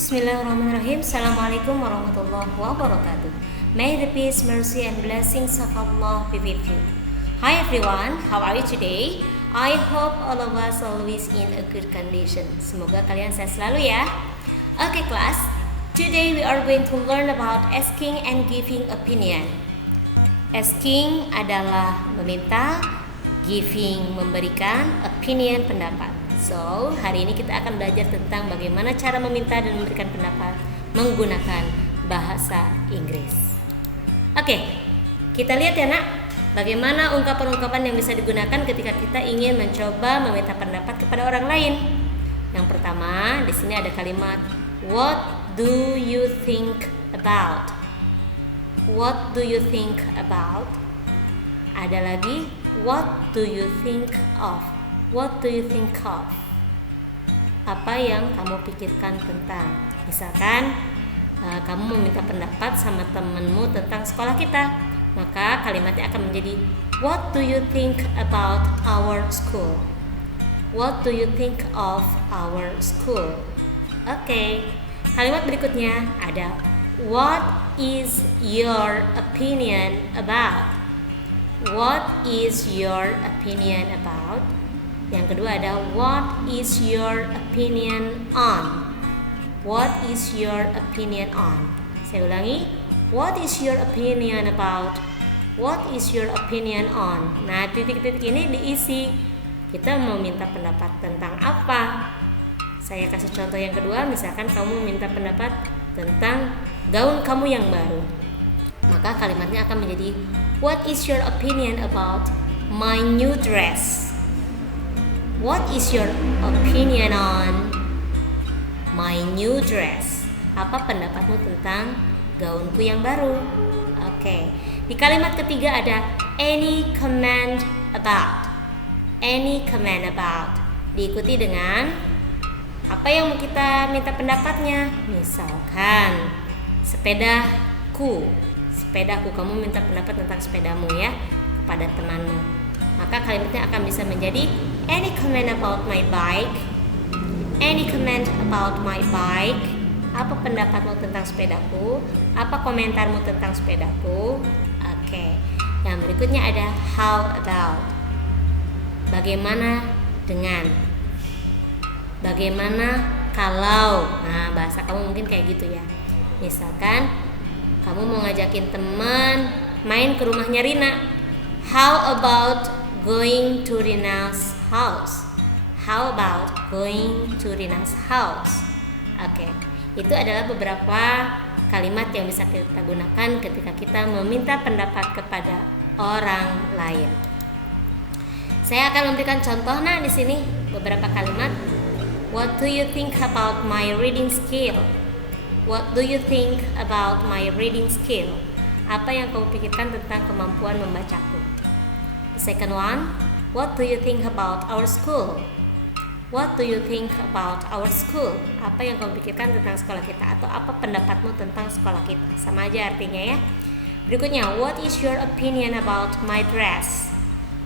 Bismillahirrahmanirrahim. Assalamualaikum warahmatullahi wabarakatuh. May the peace, mercy, and blessings of Allah be with you. Hi everyone, how are you today? I hope all of us always in a good condition. Semoga kalian sehat selalu ya. Okay class, today we are going to learn about asking and giving opinion. Asking adalah meminta, giving memberikan, opinion pendapat. So, hari ini kita akan belajar tentang bagaimana cara meminta dan memberikan pendapat menggunakan bahasa Inggris. Oke, kita lihat ya nak, bagaimana ungkapan-ungkapan yang bisa digunakan ketika kita ingin mencoba meminta pendapat kepada orang lain. Yang pertama, di sini ada kalimat What do you think about? What do you think about? Ada lagi What do you think of? What do you think of? Apa yang kamu pikirkan tentang? Misalkan kamu meminta pendapat sama temanmu tentang sekolah kita, maka kalimatnya akan menjadi What do you think about our school? What do you think of our school? Oke, kalimat berikutnya ada What is your opinion about? What is your opinion about? Yang kedua ada What is your opinion on? What is your opinion on? Saya ulangi, What is your opinion about? What is your opinion on? Nah, titik-titik ini diisi. Kita mau minta pendapat tentang apa? Saya kasih contoh yang kedua, misalkan kamu minta pendapat tentang gaun kamu yang baru. Maka kalimatnya akan menjadi What is your opinion about my new dress? What is your opinion on my new dress? Apa pendapatmu tentang gaunku yang baru? Oke. Di kalimat ketiga ada any comment about. Any comment about. Diikuti dengan apa yang mau kita minta pendapatnya. Misalkan sepedaku, kamu minta pendapat tentang sepedamu ya kepada temanmu. Maka kalimatnya akan bisa menjadi any comment about my bike. Any comment about my bike. Apa pendapatmu tentang sepedaku? Apa komentarmu tentang sepedaku? Oke. Yang berikutnya ada how about. Bagaimana dengan? Bagaimana kalau? Nah, bahasa kamu mungkin kayak gitu ya. Misalkan kamu mau ngajakin teman main ke rumahnya Rina. How about going to Rina's house? How about going to Rina's house? Oke, itu adalah beberapa kalimat yang bisa kita gunakan ketika kita meminta pendapat kepada orang lain. Saya akan memberikan contoh di sini beberapa kalimat. What do you think about my reading skill? What do you think about my reading skill? Apa yang kamu pikirkan tentang kemampuan membacaku? The second one, what do you think about our school? What do you think about our school? Apa yang kamu pikirkan tentang sekolah kita? Atau apa pendapatmu tentang sekolah kita? Sama aja artinya ya. Berikutnya, what is your opinion about my dress?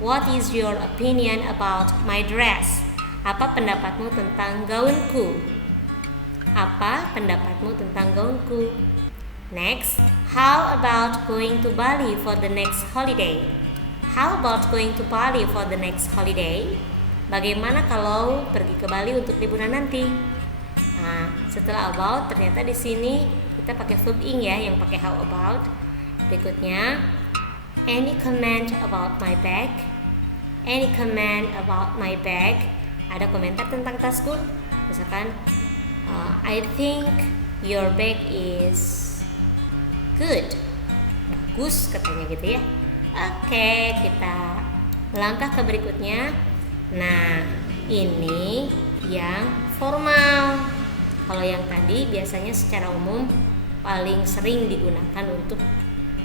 What is your opinion about my dress? Apa pendapatmu tentang gaunku? Apa pendapatmu tentang gaunku? Next, how about going to Bali for the next holiday? How about going to Bali for the next holiday? Bagaimana kalau pergi ke Bali untuk liburan nanti? Nah, setelah about ternyata di sini kita pakai verb ing ya, yang pakai how about. Berikutnya, any comment about my bag? Any comment about my bag? Ada komentar tentang tasku? Misalkan, I think your bag is good. Bagus katanya gitu ya. Oke, kita melangkah ke berikutnya. Nah, ini yang formal. Kalau yang tadi biasanya secara umum paling sering digunakan untuk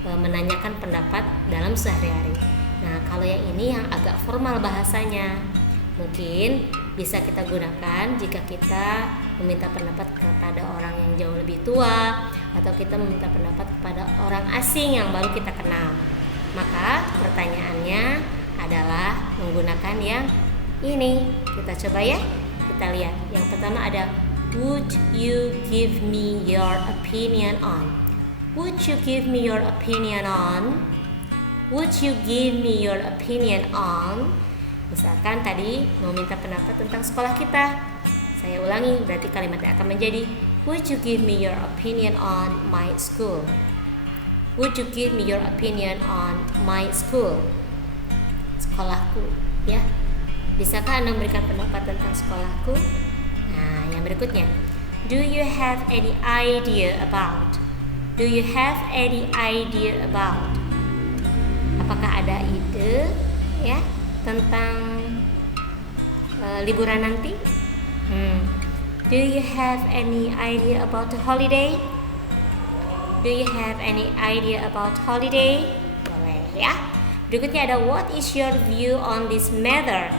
menanyakan pendapat dalam sehari-hari. Nah, kalau yang ini yang agak formal bahasanya. Mungkin bisa kita gunakan jika kita meminta pendapat kepada orang yang jauh lebih tua, atau kita meminta pendapat kepada orang asing yang baru kita kenal. Maka pertanyaannya adalah menggunakan yang ini. Kita coba ya. Kita lihat. Yang pertama ada Would you give me your opinion on? Would you give me your opinion on? Would you give me your opinion on? Misalkan tadi mau minta pendapat tentang sekolah kita. Saya ulangi, berarti kalimatnya akan menjadi would you give me your opinion on my school? Would you give me your opinion on my school? Sekolahku, ya. Bisakah Anda memberikan pendapat tentang sekolahku? Nah, yang berikutnya. Do you have any idea about? Do you have any idea about? Apakah ada ide ya tentang liburan nanti? Do you have any idea about the holiday? Do you have any idea about holiday? Boleh ya. Berikutnya ada what is your view on this matter?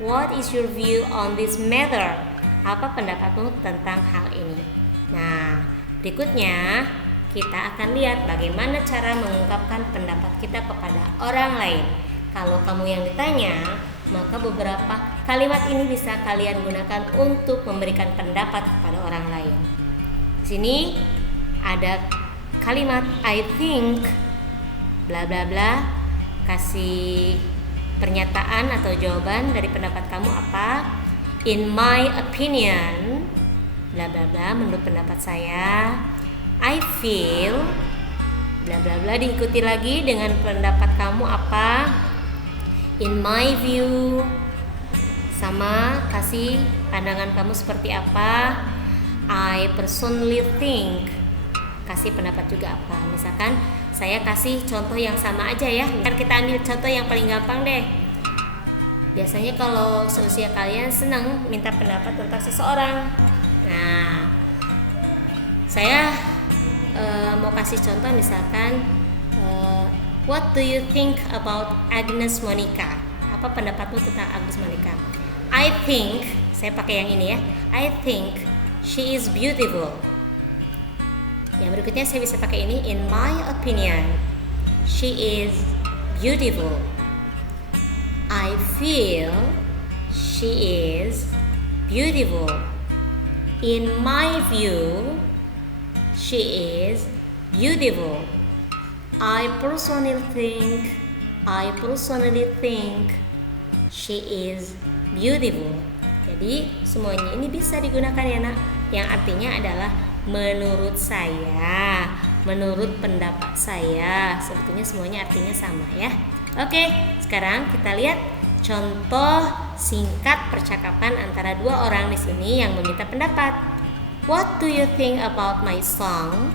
What is your view on this matter? Apa pendapatmu tentang hal ini? Nah, berikutnya kita akan lihat bagaimana cara mengungkapkan pendapat kita kepada orang lain. Kalau kamu yang ditanya, maka beberapa kalimat ini bisa kalian gunakan untuk memberikan pendapat kepada orang lain. Di sini ada kalimat I think bla bla bla, kasih pernyataan atau jawaban dari pendapat kamu apa. In my opinion bla bla bla, menurut pendapat saya. I feel bla bla bla, diikuti lagi dengan pendapat kamu apa. In my view, sama kasih pandangan kamu seperti apa. I personally think, kasih pendapat juga apa. Misalkan saya kasih contoh yang sama aja ya. Kita ambil contoh yang paling gampang deh. Biasanya kalau seusia kalian senang minta pendapat tentang seseorang. Nah, saya mau kasih contoh misalkan what do you think about Agnes Monica? Apa pendapatmu tentang Agnes Monica? I think, saya pakai yang ini ya. I think she is beautiful. Yang berikutnya saya bisa pakai ini. In my opinion, she is beautiful. I feel she is beautiful. In my view, she is beautiful. I personally think she is beautiful. Jadi semuanya ini bisa digunakan ya nak. Yang artinya adalah menurut saya, menurut pendapat saya. Sebetulnya semuanya artinya sama ya. Oke, sekarang kita lihat contoh singkat percakapan antara dua orang di sini yang meminta pendapat. What do you think about my song?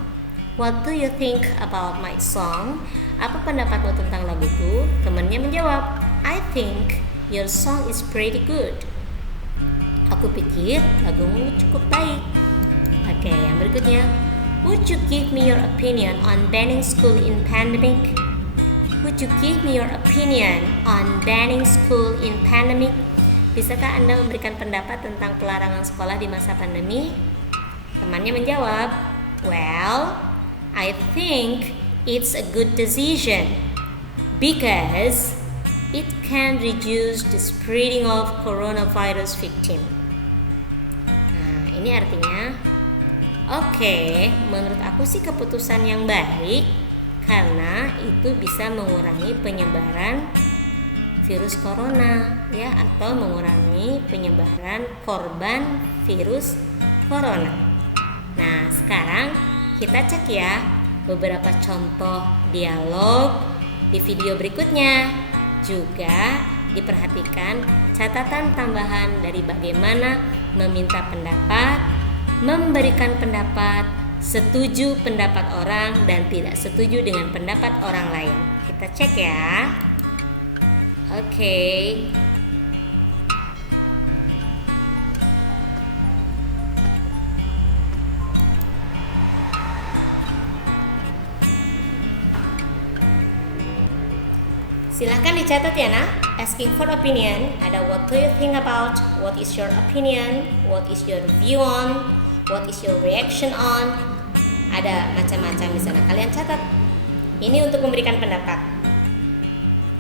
What do you think about my song? Apa pendapatmu tentang laguku? Temannya menjawab, I think your song is pretty good. Aku pikir lagumu cukup baik. Oke, yang berikutnya. Would you give me your opinion on banning school in pandemic? Would you give me your opinion on banning school in pandemic? Bisakah Anda memberikan pendapat tentang pelarangan sekolah di masa pandemi? Temannya menjawab, well, I think it's a good decision because it can reduce the spreading of coronavirus victim. Nah, ini artinya, oke, menurut aku sih keputusan yang baik karena itu bisa mengurangi penyebaran virus corona ya, atau mengurangi penyebaran korban virus corona. Nah, sekarang kita cek ya beberapa contoh dialog di video berikutnya. Juga diperhatikan catatan tambahan dari bagaimana meminta pendapat, memberikan pendapat, setuju pendapat orang dan tidak setuju dengan pendapat orang lain. Kita cek ya. Oke. Silahkan dicatat ya nak. Asking for opinion, ada what do you think about, what is your opinion, what is your view on, what is your reaction on. Ada macam-macam di sana, kalian catat. Ini untuk memberikan pendapat.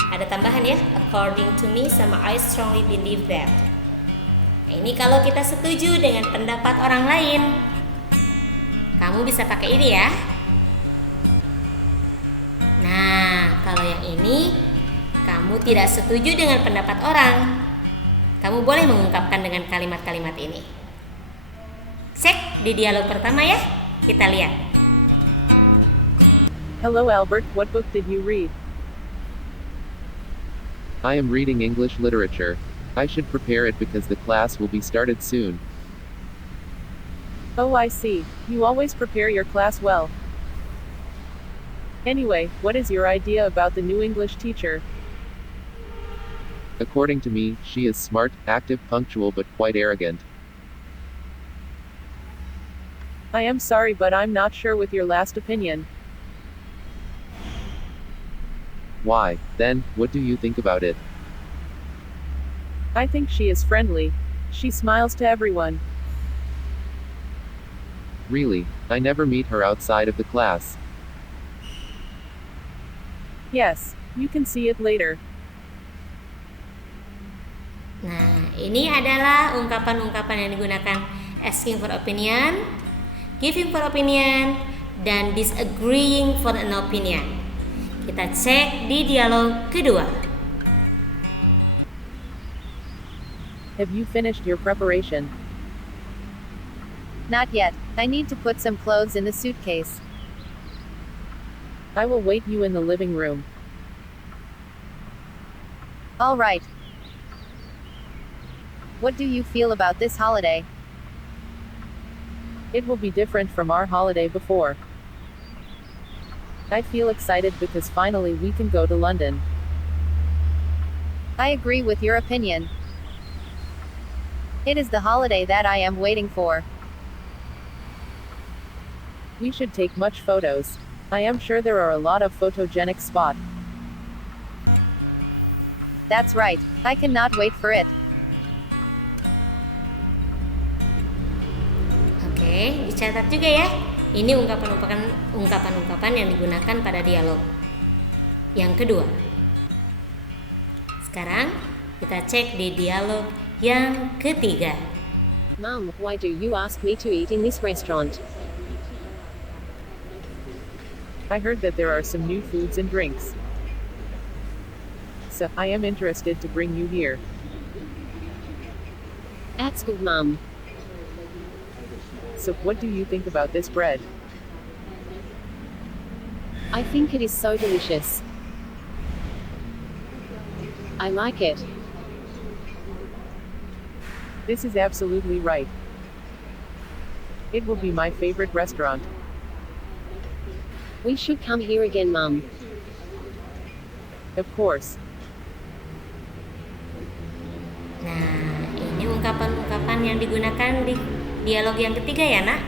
Ada tambahan ya, according to me sama I strongly believe that. Nah, ini kalau kita setuju dengan pendapat orang lain. Kamu bisa pakai ini ya. Nah, kalau yang ini kamu tidak setuju dengan pendapat orang. Kamu boleh mengungkapkan dengan kalimat-kalimat ini. Cek di dialog pertama ya. Kita lihat. Hello Albert, what book did you read? I am reading English literature. I should prepare it because the class will be started soon. Oh, I see. You always prepare your class well. Anyway, what is your idea about the new English teacher? According to me, she is smart, active, punctual, but quite arrogant. I am sorry, but I'm not sure with your last opinion. Why, then, what do you think about it? I think she is friendly. She smiles to everyone. Really, I never meet her outside of the class. Yes, you can see it later. Nah, ini adalah ungkapan-ungkapan yang digunakan asking for opinion, giving for opinion, dan disagreeing for an opinion. Kita cek di dialog kedua. Have you finished your preparation? Not yet. I need to put some clothes in the suitcase. I will wait you in the living room. All right. What do you feel about this holiday? It will be different from our holiday before. I feel excited because finally we can go to London. I agree with your opinion. It is the holiday that I am waiting for. We should take much photos. I am sure there are a lot of photogenic spots. That's right. I cannot wait for it. Oke, dicatat juga ya. Ini ungkapan-ungkapan yang digunakan pada dialog yang kedua. Sekarang kita cek di dialog yang ketiga. Mum, why do you ask me to eat in this restaurant? I heard that there are some new foods and drinks. So, I am interested to bring you here. That's good, Mum. So, what do you think about this bread? I think it is so delicious. I like it. This is absolutely right. It will be my favorite restaurant. We should come here again, Mum. Of course. Nah, ini ungkapan-ungkapan yang digunakan di dialog yang ketiga ya nak.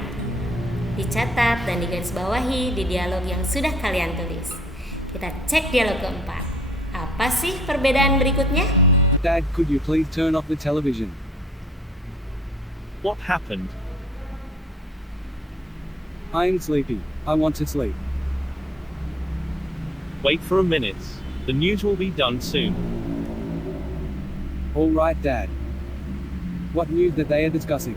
Dicatat dan digarisbawahi di dialog yang sudah kalian tulis. Kita cek dialog keempat. Apa sih perbedaan berikutnya? Dad, could you please turn off the television? What happened? I am sleepy. I want to sleep. Wait for a minute. The news will be done soon. All right, Dad. What news that they are discussing?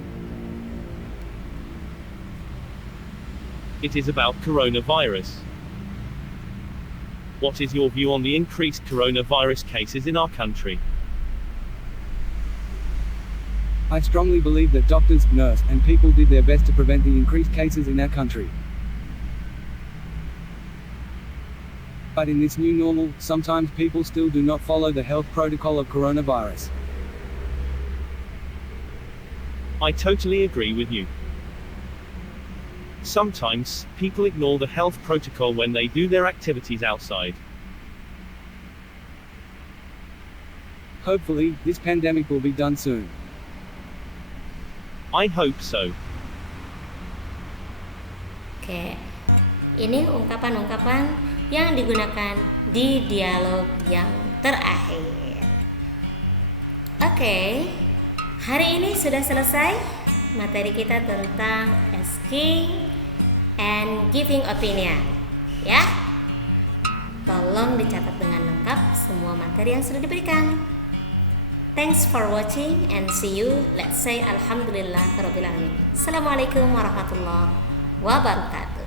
It is about coronavirus. What is your view on the increased coronavirus cases in our country? I strongly believe that doctors, nurse, and people did their best to prevent the increased cases in our country. But in this new normal, sometimes people still do not follow the health protocol of coronavirus. I totally agree with you. Sometimes, people ignore the health protocol when they do their activities outside. Hopefully, this pandemic will be done soon. I hope so. Oke, ini ungkapan-ungkapan yang digunakan di dialog yang terakhir. Oke, hari ini sudah selesai materi kita tentang asking and giving opinion. Ya, tolong dicatat dengan lengkap semua materi yang sudah diberikan. Thanks for watching and see you. Let's say Alhamdulillah Rabbil Alamin. Assalamualaikum warahmatullahi wabarakatuh.